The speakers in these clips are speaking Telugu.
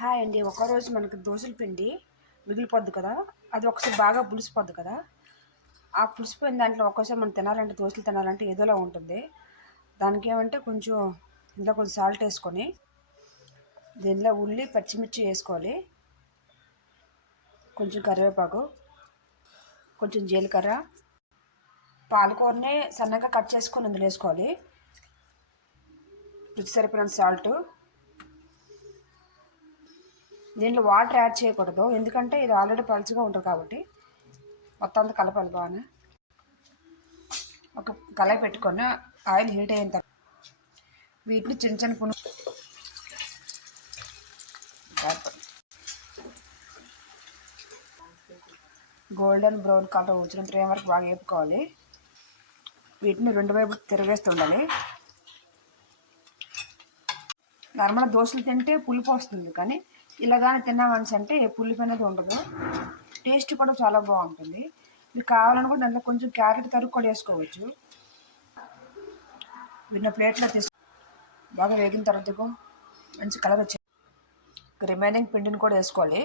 హాయ్ అండి. ఒకరోజు మనకి దోశల పిండి మిగిలిపోద్ది కదా, అది ఒకసారి బాగా పులిసిపోద్ది కదా. ఆ పులిసిపోయిన దాంట్లో ఒక్కోసారి మనం తినాలంటే, దోశలు తినాలంటే ఏదోలా ఉంటుంది. దానికి ఏమంటే కొంచెం ఇందులో కొంచెం సాల్ట్ వేసుకొని, దీనిలో ఉల్లి పచ్చిమిర్చి వేసుకోవాలి, కొంచెం కరివేపాకు, కొంచెం జీలకర్ర, పాలకూరని సన్నగా కట్ చేసుకొని అందులో వేసుకోవాలి, రుచి సరిపోయినంత సాల్ట్. దీంట్లో వాటర్ యాడ్ చేయకూడదు, ఎందుకంటే ఇది ఆల్రెడీ పలుచగా ఉంటుంది కాబట్టి. మొత్తం అంతా కలపాలి బాగా. ఒక కళాయి పెట్టుకొని ఆయిల్ హీట్ అయిన తర్వాత వీటిని చిన్న చిన్న గోల్డెన్ బ్రౌన్ కలర్ వచ్చినంత వరకు బాగా వేపుకోవాలి. వీటిని రెండు వైపు తిరగేస్తుండాలి. నార్మల్ దోశలు తింటే పులుపు వస్తుంది, కానీ ఇలాగానే తిన్నామనిసి అంటే పులుపు అనేది ఉండదు. టేస్ట్ కూడా చాలా బాగుంటుంది. మీకు కావాలని కూడా దాంట్లో కొంచెం క్యారెట్ తరుగు కూడా వేసుకోవచ్చు. వీటిని ప్లేట్లో తీసు బాగా వేగిన తర్వాత మంచి కలర్ వచ్చి రిమైనింగ్ పిండిని కూడా వేసుకోవాలి.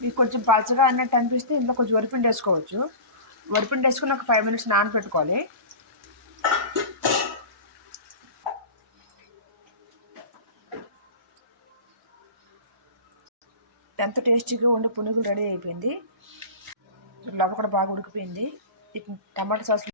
మీకు కొంచెం పలచగా అన్నట్టు అనిపిస్తే ఇందులో కొంచెం వరిపిండి వేసుకోవచ్చు. వరిపిండి వేసుకుని ఒక 5 minutes నానబెట్టుకోవాలి. ఎంత టేస్టీగా ఉండే పునుగులు రెడీ అయిపోయింది. లోపల కూడా బాగా ఉడికిపోయింది. టమాటా సాస్